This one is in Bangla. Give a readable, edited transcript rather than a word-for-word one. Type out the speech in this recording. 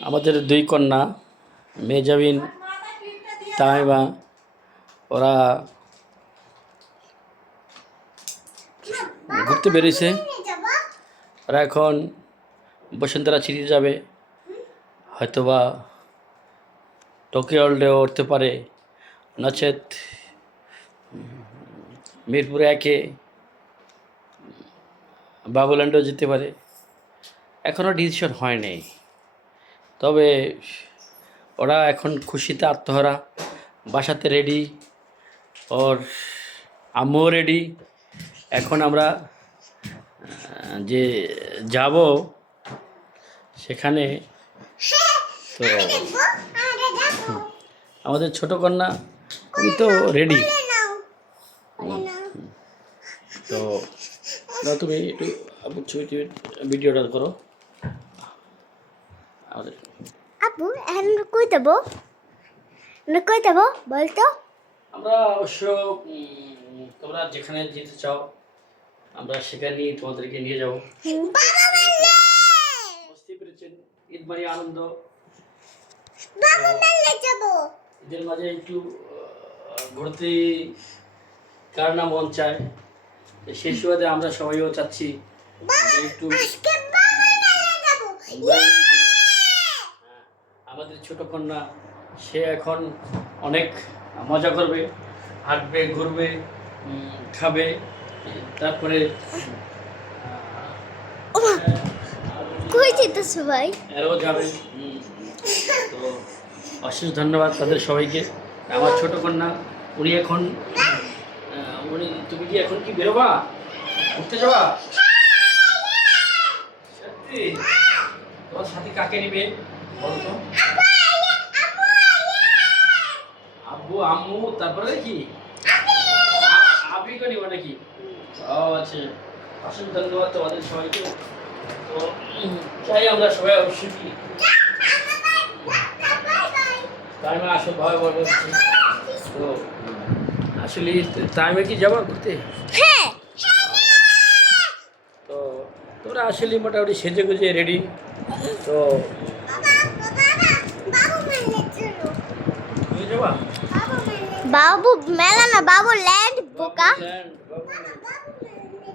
আমাদের দুই কন্যা মেজাবিন তাইমা ওরা ঘুরতে বেরিয়েছে। ওরা এখন বসুন্ধরা সিটিতে যাবে, হয়তোবা টোকিও ওয়ার্ল্ডেও উঠতে পারে, নচেত মিরপুর একে বাবুল্যান্ডেও যেতে পারে। এখনও ডিসিশন হয়নি, তবে ওরা এখন খুশিতে আত্মহারা, বাসাতে রেডি, ওর আম্মুও রেডি। এখন আমরা যে যাব সেখানে, তো আমাদের ছোট কন্যা উনি তো রেডি। তো তুমি একটু ছবি ভিডিওটা করো আমাদের। আপু এখন কই দেবো বলতো? আমরা অবশ্য তোমরা যেখানে যেতে চাও আমরা সেখানেই তোমাদেরকে নিয়ে যাবো। বুঝতে পেরেছেন? ঈদ মানে আনন্দ, ঈদের মাঝে একটু ঘুরতে কার না মন চায়, সেই সুবাদে আমরা সবাইও চাচ্ছি একটু। আমাদের ছোট কন্যা সে এখন অনেক মজা করবে, হাঁটবে, ঘুরবে, খাবে, তারপরে সবাই আরও যাবে। তো অশেষ ধন্যবাদ তাদের সবাইকে। আমার ছোট কন্যা উনি এখন তুমি কি এখন কি বেরোবা, ঘুরতে যাবা? সত্যি? তোমার সাথে কাকে নিবে বলো তো? আব্বু, আম্মু, তারপরে কি আবিকে নিব নাকি? ও আচ্ছা, অশেষ ধন্যবাদ তোমাদের সবাইকে। তো চাই আমরা সবাই অবশ্যই কি টাইমে আসো, ভয় ভয় করছি। তো আসলে টাইমে কি যাবো ঘুরতে? হ্যাঁ। তো তোরা আসলে মোটামুটি সেজে গুজে রেডি। তো তুমি যাবা? বাবু মেলা না, বাবু ল্যান্ড বোকা। বাবু